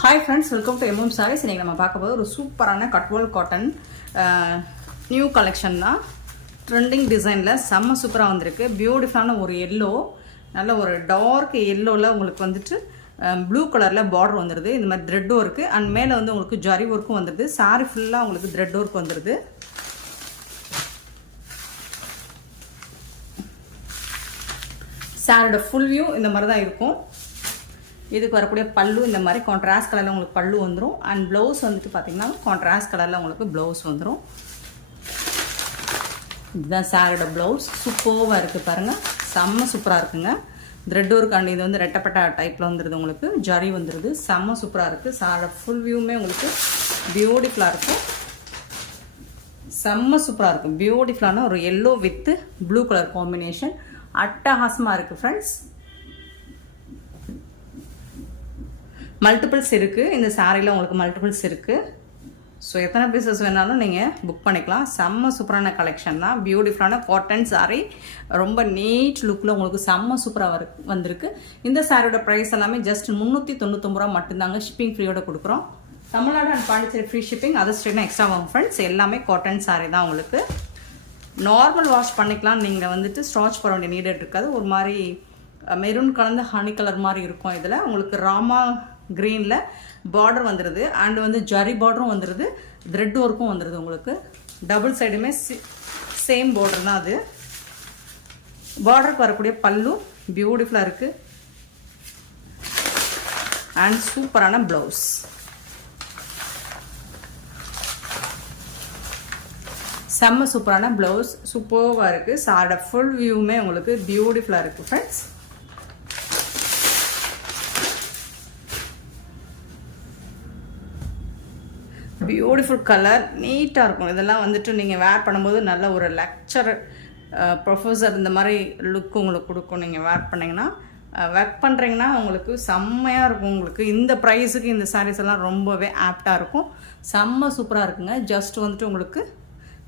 Hi friends, welcome to MM sarees. இன்றைக்கி நம்ம பார்க்க போது ஒரு சூப்பரான கட்வால் காட்டன் நியூ கலெக்ஷன் தான். ட்ரெண்டிங் டிசைனில் செம்ம சூப்பராக வந்திருக்கு. பியூட்டிஃபுல்லான ஒரு எல்லோ, நல்ல ஒரு டார்க் எல்லோவில் உங்களுக்கு வந்துட்டு ப்ளூ கலரில் பார்டர் வந்துடுது. இந்த மாதிரி த்ரெட் ஒர்க்கு அண்ட் மேலே வந்து உங்களுக்கு ஜரி ஒர்க்கும் வந்துடுது. சாரி ஃபுல்லாக உங்களுக்கு த்ரெட் ஒர்க் வந்துடுது. சாரியோட ஃபுல் வியூ இந்த மாதிரி தான் இருக்கும். இதுக்கு வரக்கூடிய பல்லு இந்த மாதிரி கான்ட்ராஸ்ட் கலரில் உங்களுக்கு பல்லு வந்துடும். அண்ட் ப்ளவுஸ் வந்துட்டு பார்த்திங்கன்னா கான்ட்ராஸ்ட் கலரில் உங்களுக்கு ப்ளவுஸ் வந்துடும். இதுதான் சாரியோட ப்ளவுஸ். சூப்பராக இருக்குது பாருங்கள், செம்ம சூப்பராக இருக்குங்க. த்ரெட் ஒர்க் அண்ட் இது வந்து ரெட்டப்பட்ட டைப்பில் வந்துடுது. உங்களுக்கு ஜரி வந்துடுது. செம்ம சூப்பராக இருக்குது. சாரியோட ஃபுல் வியூமே உங்களுக்கு பியூட்டிஃபுல்லாக இருக்கும். செம்ம சூப்பராக இருக்கும். பியூட்டிஃபுல்லான ஒரு yellow with blue colour combination அட்டகாசமாக இருக்குது ஃப்ரெண்ட்ஸ். மல்டிபிள்ஸ் இருக்குது இந்த சாரியில், உங்களுக்கு மல்டிபிள்ஸ் இருக்குது. ஸோ எத்தனை பீசஸ் வேணாலும் நீங்கள் புக் பண்ணிக்கலாம். செம்ம சூப்பரான கலெக்ஷன் தான். பியூட்டிஃபுல்லான காட்டன் சாரீ, ரொம்ப நீட் லுக்கில் உங்களுக்கு செம்ம சூப்பராக வந்திருக்கு. இந்த சாரியோட ப்ரைஸ் எல்லாமே ஜஸ்ட் 399 ரூபா மட்டும்தாங்க. ஷிப்பிங் ஃப்ரீயோட கொடுக்குறோம். Tamil Nadu and Pondicherry free shipping, other ஸ்டேட்னா எக்ஸ்ட்ரா வாங்க ஃப்ரெண்ட்ஸ். எல்லாமே காட்டன் சாரீ தான். உங்களுக்கு நார்மல் வாஷ் பண்ணிக்கலாம். நீங்கள் வந்துட்டு ஸ்டார்ச் போட வேண்டிய நீடட் இருக்காது. ஒரு மாதிரி மெரூன் கலந்த ஹனி கலர் மாதிரி இருக்கும். இதில் உங்களுக்கு ராமா க்ரீனில் பார்டர் வந்துடுது. அண்ட் வந்து ஜரி பார்டரும் வந்துடுது, த்ரெட் ஒர்க்கும் வந்துடுது. உங்களுக்கு டபுள் சைடுமே சேம் பார்டர் தான். அது பார்டருக்கு வரக்கூடிய பல்லு பியூட்டிஃபுல்லாக இருக்குது. அண்ட் சூப்பரான ப்ளவுஸ். செம்ம சூப்பரான ப்ளவுஸ், சூப்பராக இருக்குது. சாரோட ஃபுல் வியூவுமே உங்களுக்கு பியூட்டிஃபுல்லாக இருக்குது ஃப்ரெண்ட்ஸ். பியூட்டிஃபுல் கலர், நீட்டாக இருக்கும். இதெல்லாம் வந்துட்டு நீங்கள் வேர் பண்ணும்போது நல்ல ஒரு லெக்சர் ப்ரொஃபஸர் இந்த மாதிரி லுக் உங்களுக்கு கொடுக்கும். நீங்கள் வேர் பண்ணிங்கன்னா, ஒர்க் பண்ணுறீங்கன்னா உங்களுக்கு செம்மையாக இருக்கும். உங்களுக்கு இந்த ப்ரைஸுக்கு இந்த சாரீஸ் எல்லாம் ரொம்பவே ஆப்டாக இருக்கும். செம்ம சூப்பராக இருக்குங்க. ஜஸ்ட் வந்துட்டு உங்களுக்கு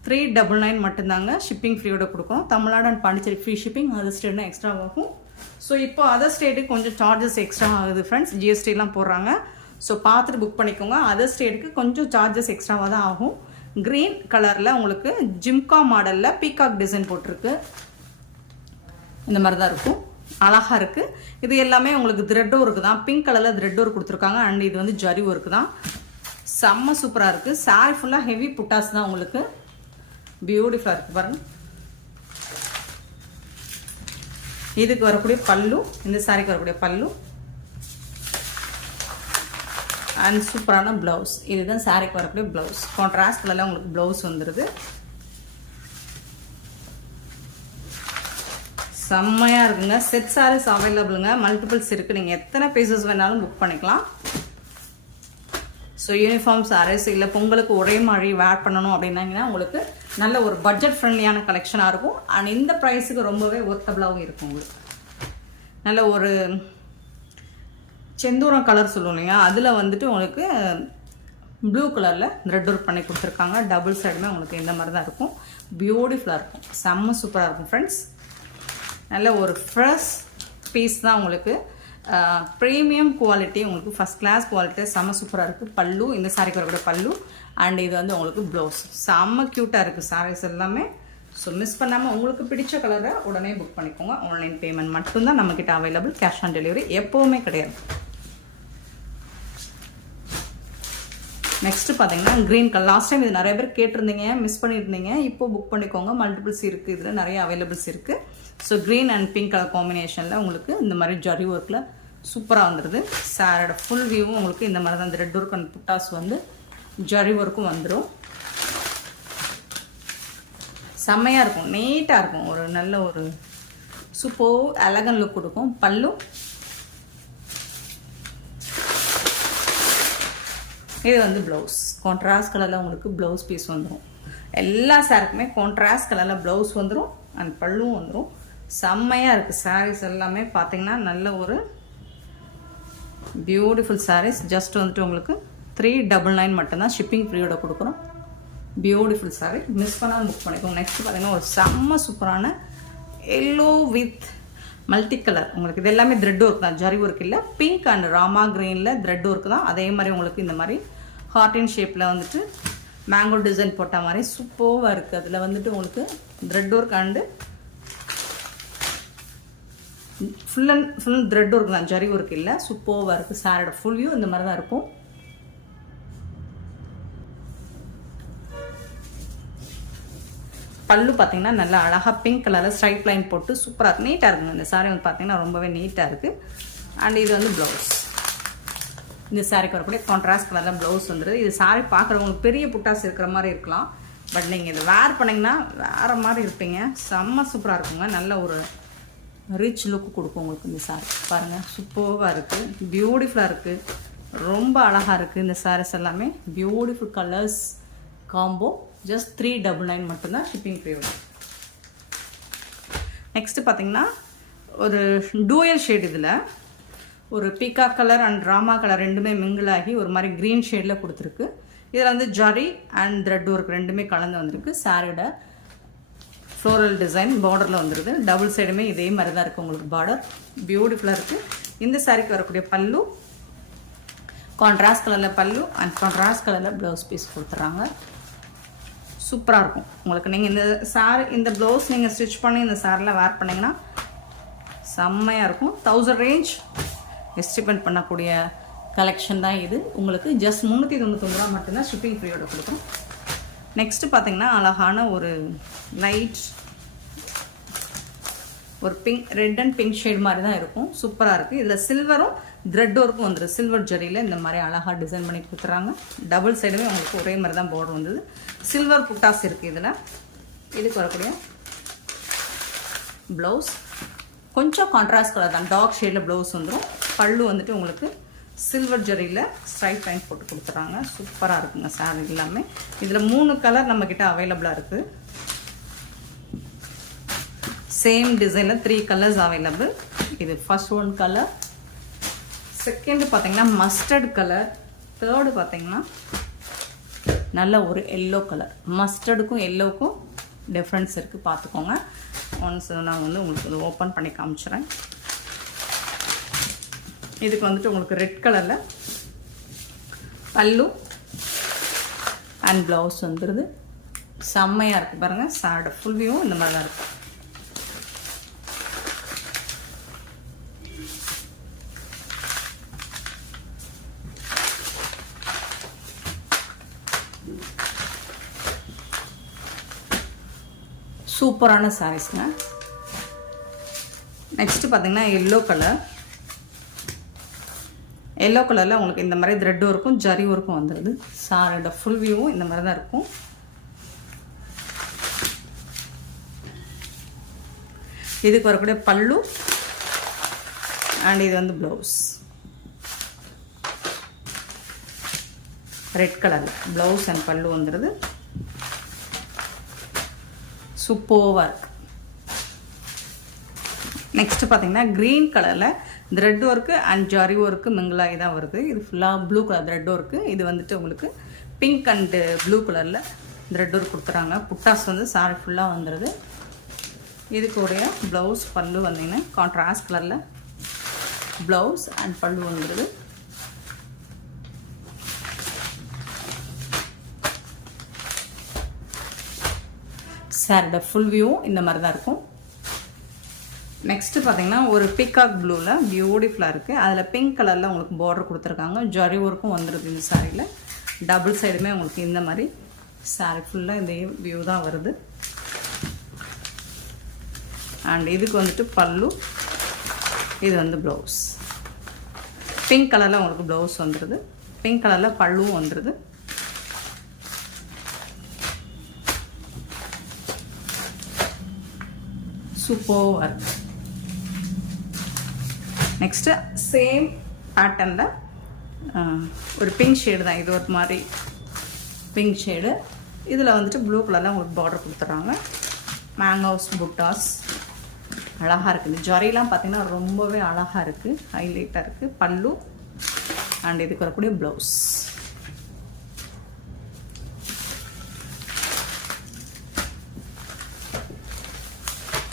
399 மட்டும்தாங்க. ஷிப்பிங் ஃப்ரீயோட கொடுக்குறோம். Tamil Nadu and Pondicherry free shipping, other ஸ்டேட்னா எக்ஸ்ட்ரா ஆகும். ஸோ இப்போ அதர் ஸ்டேட்டுக்கு கொஞ்சம் சார்ஜஸ் எக்ஸ்ட்ரா ஆகுது ஃப்ரெண்ட்ஸ். ஜிஎஸ்டிலாம் போடுறாங்க. ஸோ பார்த்துட்டு புக் பண்ணிக்கோங்க. அதர் ஸ்டேட்டுக்கு கொஞ்சம் சார்ஜஸ் எக்ஸ்ட்ராவாக தான் ஆகும். க்ரீன் கலரில் உங்களுக்கு ஜிம்கா மாடலில் பீகாக் டிசைன் போட்டிருக்கு. இந்த மாதிரி தான் இருக்கும். அழகாக இருக்குது. இது எல்லாமே உங்களுக்கு த்ரெட் ஒர்க்கு தான். பிங்க் கலரில் த்ரெட் ஒர்க் கொடுத்துருக்காங்க. அண்ட் இது வந்து ஜரி ஒர்க்கு தான். செம்ம சூப்பராக இருக்குது. சாரி ஃபுல்லாக ஹெவி புட்டாஸ் தான். உங்களுக்கு பியூட்டிஃபுல்லாக இருக்குது பாருங்கள். இதுக்கு வரக்கூடிய பல்லு, இந்த சாரிக்கு வரக்கூடிய பல்லு அண்ட் சூப்பரான ப்ளவுஸ். இதுதான் சாரிக்கு வரக்கூடிய ப்ளவுஸ். கான்ட்ராஸ்ட் கலரில் உங்களுக்கு ப்ளவுஸ் வந்துடுது. செம்மையாக இருக்குங்க. செட் சாரீஸ் அவைலபிளுங்க. மல்டிபிள்ஸ் இருக்குது. நீங்கள் எத்தனை பீசஸ் வேணாலும் புக் பண்ணிக்கலாம். ஸோ யூனிஃபார்ம் சாரீஸ் இல்லை பொங்கலுக்கு ஒரே மாதிரி வேர் பண்ணணும் அப்படின்னாங்கன்னா உங்களுக்கு நல்ல ஒரு பட்ஜெட் ஃப்ரெண்ட்லியான கலெக்ஷனாக இருக்கும். அண்ட் இந்த ப்ரைஸுக்கு ரொம்பவே ஒர்த்தபிளாகவும் இருக்கும். உங்களுக்கு நல்ல ஒரு செந்தூரம் கலர் சொல்லுவோம் இல்லையா, அதில் வந்துட்டு உங்களுக்கு ப்ளூ கலரில் த்ரெட் ஒர்க் பண்ணி கொடுத்துருக்காங்க. டபுள் சைடுமே உங்களுக்கு இந்த மாதிரி தான் இருக்கும். பியூட்டிஃபுல்லாக இருக்கும். செம்ம சூப்பராக இருக்கும் ஃப்ரெண்ட்ஸ். நல்ல ஒரு ஃப்ரெஷ் பீஸ் தான். உங்களுக்கு ப்ரீமியம் குவாலிட்டி, உங்களுக்கு ஃபஸ்ட் கிளாஸ் குவாலிட்டி, செம்ம சூப்பராக இருக்குது. பல்லு, இந்த சாரிக்கு வரக்கூடிய பல்லு அண்ட் இது வந்து உங்களுக்கு ப்ளவுஸ். செம்ம க்யூட்டாக இருக்குது சாரீஸ் எல்லாமே. ஸோ மிஸ் பண்ணாமல் உங்களுக்கு பிடிச்ச கலரை உடனே புக் பண்ணிக்கோங்க. ஆன்லைன் பேமெண்ட் மட்டும்தான் நம்மக்கிட்ட அவைலபிள். கேஷ் ஆன் டெலிவரி எப்போவுமே கிடையாது. நெக்ஸ்ட்டு பார்த்தீங்கன்னா க்ரீன் கலர். லாஸ்ட் டைம் இது நிறைய பேர் கேட்டிருந்தீங்க, மிஸ் பண்ணியிருந்தீங்க. இப்போ புக் பண்ணிக்கோங்க. மல்டிபிள்ஸ் இருக்குது. இதில் நிறைய அவைலபிள்ஸ் இருக்குது. So green and pink colour காம்பினேஷனில் உங்களுக்கு இந்த மாதிரி ஜரி ஒர்க்கில் சூப்பராக வந்துடுது. சாரோட ஃபுல் வியூவும் உங்களுக்கு இந்த மாதிரி தான். இந்த ரெட் ஒர்க் அண்ட் புட்டாஸ் வந்து ஜரி ஒர்க்கும் வந்துடும். செம்மையாக இருக்கும். நீட்டாக இருக்கும். ஒரு நல்ல ஒரு சூப்பர் எலகன் லுக் கொடுக்கும். பல்லு, இது வந்து ப்ளவுஸ். கான்ட்ராஸ்ட் கலரில் உங்களுக்கு ப்ளவுஸ் பீஸ் வந்துடும். எல்லா சாருக்குமே கான்ட்ராஸ்ட் கலரில் ப்ளவுஸ் வந்துடும் அண்ட் பல்லும் வந்துடும். செம்மையாக இருக்குது. சாரீஸ் எல்லாமே பார்த்தீங்கன்னா நல்ல ஒரு பியூட்டிஃபுல் சாரீஸ். ஜஸ்ட் வந்துட்டு உங்களுக்கு 399 மட்டும்தான். ஷிப்பிங் ஃப்ரீயோட கொடுக்குறோம். பியூட்டிஃபுல் சாரீ, மிஸ் பண்ணாமல் புக் பண்ணிக்கோங்க. நெக்ஸ்ட் பார்த்தீங்கன்னா ஒரு செம்ம சூப்பரான எல்லோ வித் மல்டி கலர் உங்களுக்கு இது எல்லாமே த்ரெட் ஒர்க் தான், ஜரி ஒர்க் இல்லை. பிங்க் அண்ட் ராமா க்ரீனில் த்ரெட் ஒர்க் தான். அதே மாதிரி உங்களுக்கு இந்த மாதிரி ஹார்டின் ஷேப்பில் வந்துட்டு மேங்கோ டிசைன் போட்ட மாதிரி சூப்பராக இருக்குது. அதில் வந்துட்டு உங்களுக்கு thread work and full and full thread work தான், ஜரி ஒர்க் இல்லை. சூப்பராக இருக்குது. சாரோட ஃபுல் வியூ இந்த மாதிரி தான் இருக்கும். பல்லு பார்த்தீங்கன்னா நல்லா அழகாக பிங்க் கலரில் ஸ்ட்ரைட் லைன் போட்டு சூப்பராக இருக்குது, நீட்டாக இருக்குங்க. இந்த சாரீ வந்து பார்த்தீங்கன்னா ரொம்பவே நீட்டாக இருக்குது. அண்ட் இது வந்து ப்ளவுஸ். இந்த சாரீக்கு வரக்கூடிய கான்ட்ராஸ்ட் கலரில் ப்ளவுஸ் வந்துடுது. இது சாரீ பார்க்குறவங்களுக்கு பெரிய புட்டாஸ் இருக்கிற மாதிரி இருக்கலாம், பட் நீங்கள் இதை வேர் பண்ணிங்கன்னா வேறு மாதிரி இருப்பீங்க. செம்ம சூப்பராக இருக்குங்க. நல்ல ஒரு ரிச் லுக்கு கொடுக்கும் உங்களுக்கு இந்த சாரீ. பாருங்கள் சூப்பராக இருக்குது, பியூட்டிஃபுல்லாக இருக்குது, ரொம்ப அழகாக இருக்குது. இந்த சாரீஸ் எல்லாமே பியூட்டிஃபுல் கலர்ஸ் காம்போ. ஜஸ்ட் 399 மட்டும்தான் ஷிப்பிங் ஃப்ரீ வரும். நெக்ஸ்ட்டு பார்த்தீங்கன்னா ஒரு டூயல் ஷேட். இதில் ஒரு peacock colour and Rama colour ரெண்டுமே மிங்கிள் ஆகி ஒரு மாதிரி க்ரீன் ஷேடில் கொடுத்துருக்கு. இதில் வந்து ஜரி அண்ட் த்ரெட் ஒர்க் ரெண்டுமே கலந்து வந்திருக்கு. சாரியோட ஃப்ளோரல் டிசைன் பார்டரில் வந்துடுது. டபுள் சைடுமே இதே மாதிரி தான் இருக்குது உங்களுக்கு பார்டர். பியூட்டிஃபுல்லாக இருக்குது. இந்த சாரிக்கு வரக்கூடிய பல்லு கான்ட்ராஸ்ட் கலரில் பல்லு அண்ட் கான்ட்ராஸ்ட் கலரில் ப்ளவுஸ் பீஸ் கொடுத்துட்றாங்க. சூப்பராக இருக்கும் உங்களுக்கு. நீங்கள் இந்த சாரி இந்த ப்ளவுஸ் நீங்கள் ஸ்டிச் பண்ணி இந்த சாரியில் வேர் பண்ணிங்கன்னா செம்மையாக இருக்கும். 1000 ரேஞ்ச் எஸ்டிமேட் பண்ணக்கூடிய கலெக்ஷன் தான் இது. உங்களுக்கு ஜஸ்ட் 399 ரூபா மட்டும்தான் ஷிப்பிங் ஃப்ரீயோட கொடுக்கும். நெக்ஸ்ட்டு பார்த்தீங்கன்னா அழகான ஒரு லைட் ஒரு pink, red and pink shade மாதிரி தான் இருக்கும். சூப்பராக இருக்குது. இதில் சில்வரும் த்ரெட் ஒர்க்கும் வந்துடும். சில்வர் ஜரியில் இந்த மாதிரி அழகாக டிசைன் பண்ணி கொடுத்துறாங்க. டபுள் சைடுமே உங்களுக்கு ஒரே மாதிரி தான் பார்டர் வந்தது. சில்வர் புட்டாஸ் இருக்குது இதில். இதுக்கு வரக்கூடிய ப்ளவுஸ் கொஞ்சம் கான்ட்ராஸ்ட் கலர் தான், டார்க் ஷேடில் ப்ளவுஸ் வந்துடும். பல்லு வந்துட்டு உங்களுக்கு சில்வர் ஜரியில் ஸ்ட்ரைட் லைன் போட்டு கொடுத்துட்றாங்க. சூப்பராக இருக்குங்க சாரி எல்லாமே. இதில் 3 கலர் நம்மக்கிட்ட அவைலபிளாக இருக்குது. சேம் டிசைனில் 3 கலர்ஸ் அவைலபிள். இது ஃபர்ஸ்ட் ஒன் கலர், செகண்ட் பார்த்தீங்கன்னா மஸ்டர்ட் கலர், தேர்டு பார்த்தீங்கன்னா நல்ல ஒரு எல்லோ கலர். மஸ்டர்டுக்கும் எல்லோவுக்கும் டிஃப்ரென்ஸ் இருக்குது, பார்த்துக்கோங்க. ஒன்ஸ் நான் வந்து உங்களுக்கு ஓப்பன் பண்ணி காமிச்சிடுறேன். இதுக்கு வந்துட்டு உங்களுக்கு ரெட் கலரில் பல்லு அண்ட் ப்ளவுஸ் வந்துடுது. செம்மையாக இருக்குது பாருங்கள். சாரோட ஃபுல் வியூவும் இந்த மாதிரி தான் இருக்குது. சூப்பரான சாரீஸ்ங்க. நெக்ஸ்ட்டு பார்த்தீங்கன்னா எல்லோ கலர். எல்லோ கலரில் உங்களுக்கு இந்த மாதிரி த்ரெட் ஒர்க்கும் ஜரி ஒர்க்கும் வந்துடுது. சாரோட ஃபுல் வியூவும் இந்த மாதிரி தான் இருக்கும். இதுக்கு வரக்கூடிய பல்லு அண்ட் இது வந்து ப்ளவுஸ். ரெட் கலரில் ப்ளவுஸ் அண்ட் பல்லு வந்துடுது. சூப்பராக இருக்கு. நெக்ஸ்ட் பார்த்தீங்கன்னா க்ரீன் கலரில் த்ரெட் ஒர்க்கு அண்ட் ஜரி ஒர்க்கு மிங்கிளாகி தான் வருது. இது ஃபுல்லாக ப்ளூ கலர் த்ரெட் ஒர்க்கு. இது வந்துட்டு உங்களுக்கு பிங்க் அண்டு ப்ளூ கலரில் த்ரெட் ஒர்க் கொடுத்துறாங்க. புட்டாஸ் வந்து சாரி ஃபுல்லாக வந்துடுது. இதுக்குடைய ப்ளவுஸ் பல்லு வந்தீங்கன்னா கான்ட்ராஸ்ட் கலரில் ப்ளவுஸ் அண்ட் பல்லு வந்துடுது. சாரோட ஃபுல் வியூவும் இந்த மாதிரி தான் இருக்கும். நெக்ஸ்ட்டு பார்த்தீங்கன்னா ஒரு பீகாக் ப்ளூவில் பியூட்டிஃபுல்லாக இருக்குது. அதில் பிங்க் கலரில் உங்களுக்கு பார்டர் கொடுத்துருக்காங்க. ஜரி ஒர்க்கும் வந்துடுது இந்த சாரியில். டபுள் சைடுமே உங்களுக்கு இந்த மாதிரி சாரி ஃபுல்லாக இந்த வியூ தான் வருது. அண்ட் இதுக்கு வந்துட்டு பல்லு, இது வந்து ப்ளவுஸ். பிங்க் கலரில் உங்களுக்கு ப்ளவுஸ் வந்துடுது. பிங்க் கலரில் பல்லுவும் வந்துடுது. சூப்பராக இருக்குது. நெக்ஸ்ட்டு சேம் பேட்டர்னில் ஒரு பிங்க் ஷேடு தான். இது ஒரு மாதிரி பிங்க் ஷேடு. இதில் வந்துட்டு ப்ளூ கலரில் உங்களுக்கு பார்டர் கொடுத்துட்றாங்க. மேங்கோஸ் புட்டாஸ் அழகாக இருக்குது. இந்த ஜரிலாம் பார்த்திங்கன்னா ரொம்பவே அழகாக இருக்குது, ஹைலைட்டாக இருக்குது. பல்லு அண்ட் இதுக்கு வரக்கூடிய ப்ளவுஸ்.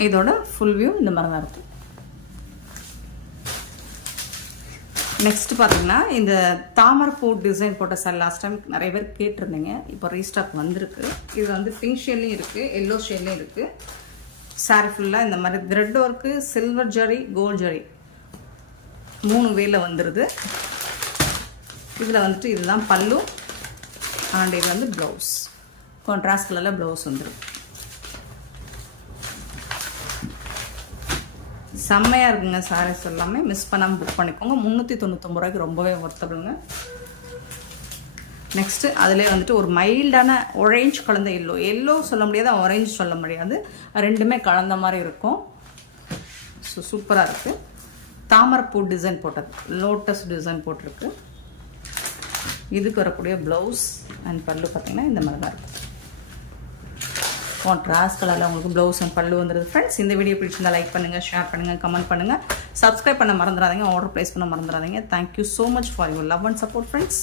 இதோட ஃபுல் வியூ இந்த மாதிரி தான் இருக்கும். நெக்ஸ்ட் பார்த்தீங்கன்னா இந்த தாமரைப்பூ டிசைன் போட்ட சாரி லாஸ்ட் டைம் நிறைய பேர் கேட்டிருந்தீங்க. இப்போ ரீஸ்டாக் வந்திருக்கு. இது வந்து பிங்க் ஷேட்லேயும் இருக்குது, எல்லோ ஷேட்லேயும் இருக்குது. சாரி ஃபுல்லாக இந்த மாதிரி thread work, silver zari, gold zari 3 வேல வந்துடுது. இதில் வந்துட்டு இதுதான் பல்லு அண்ட் இது வந்து ப்ளவுஸ். கான்ட்ராஸ்ட் கலரில் ப்ளவுஸ் வந்துடும். செம்மையாக இருக்குங்க சாரீஸ் எல்லாமே. மிஸ் பண்ணாமல் புக் பண்ணிக்கோங்க. 399 ரூபாய்க்கு ரொம்பவே ஒர்த்தபிளுங்க. நெக்ஸ்ட்டு அதிலே வந்துட்டு ஒரு மைல்டான ஆரஞ்சு கலந்த எல்லோ சொல்ல முடியாது, ஆரஞ்சு சொல்ல முடியாது, ரெண்டுமே கலந்த மாதிரி இருக்கும். ஸோ சூப்பராக இருக்குது. தாமரைப்பூ டிசைன் போட்டது, லோட்டஸ் டிசைன் போட்டிருக்கு. இதுக்கு வரக்கூடிய ப்ளவுஸ் அண்ட் பல்லு பார்த்திங்கன்னா இந்த மாதிரி தான் இருக்கும். கான்ட்ராஸ்ட் கலரில் உங்களுக்கு ப்ளவுஸ் அண்ட் பல்லு வந்துடுது. ஃப்ரெண்ட்ஸ், இந்த வீடியோ பிடிச்சிருந்தா லைக் பண்ணுங்கள், ஷேர் பண்ணுங்கள், கமெண்ட் பண்ணுங்கள், சப்ஸ்கிரைப் பண்ண மறந்துடாதீங்க, ஆர்டர் ப்ளேஸ் பண்ண மறந்துடாதீங்க. Thank you so much for your love and support friends.